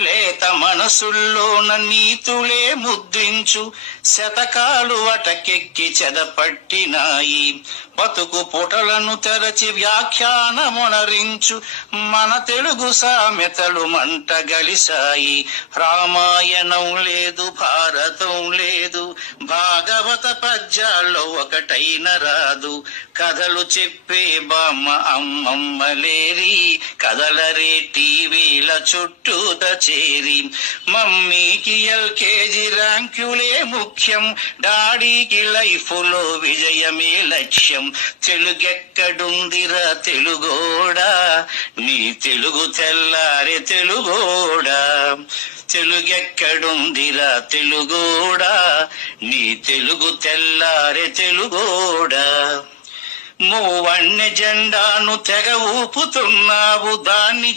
లేత మనసుల్లోన నీతులే ముద్రించు శతకాలు అటకెక్కి చెదపట్టినాయి. బతుకు పుటలను తెరచి వ్యాఖ్యానమునరించు మన తెలుగు సామెతలు మంట గలిసాయి. రామాయణం లేదు, భారతం లేదు, భాగవత పద్యాల్లో ఒకటైన రాదు. కథలు చెప్పే బామ్మ అమ్మమ్మ లేరి, కథలరే టీవీల చుట్టూత చేరి. మమ్మీకి ఎల్కేజీ ర్యాంకులే ముఖ్యం, డాడీకి లైఫ్లో విజయమే లక్ష్యం. తెలుగెక్కడుందిరా తెలుగోడా, నీ తెలుగు తెల్లారే తెలుగోడా. తెలుగెక్కడుందిరా తెలుగోడా, నీ తెలుగు తెల్లారే తెలుగోడా. మూవన్నె జెండాను తెగ ఊపుతున్నావు, దాన్ని